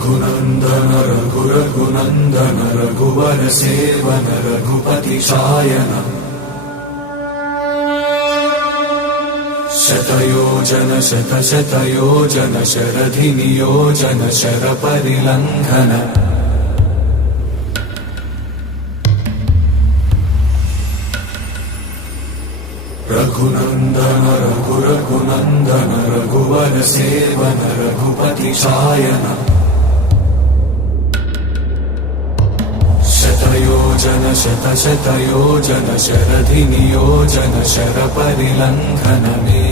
रघुनन्दन रघुरघुनन्दन रघुवर seven Raghupati Shayan शतयोजन शतशतयोजन शरधि नियोजन शरपरिलङ्घन रघुनन्दन रघुरघुनन्दन रघुवर seven Raghupati Shayan शतयोजन शतशतयोजन शरधि नियोजन शरपरिलङ्घन मे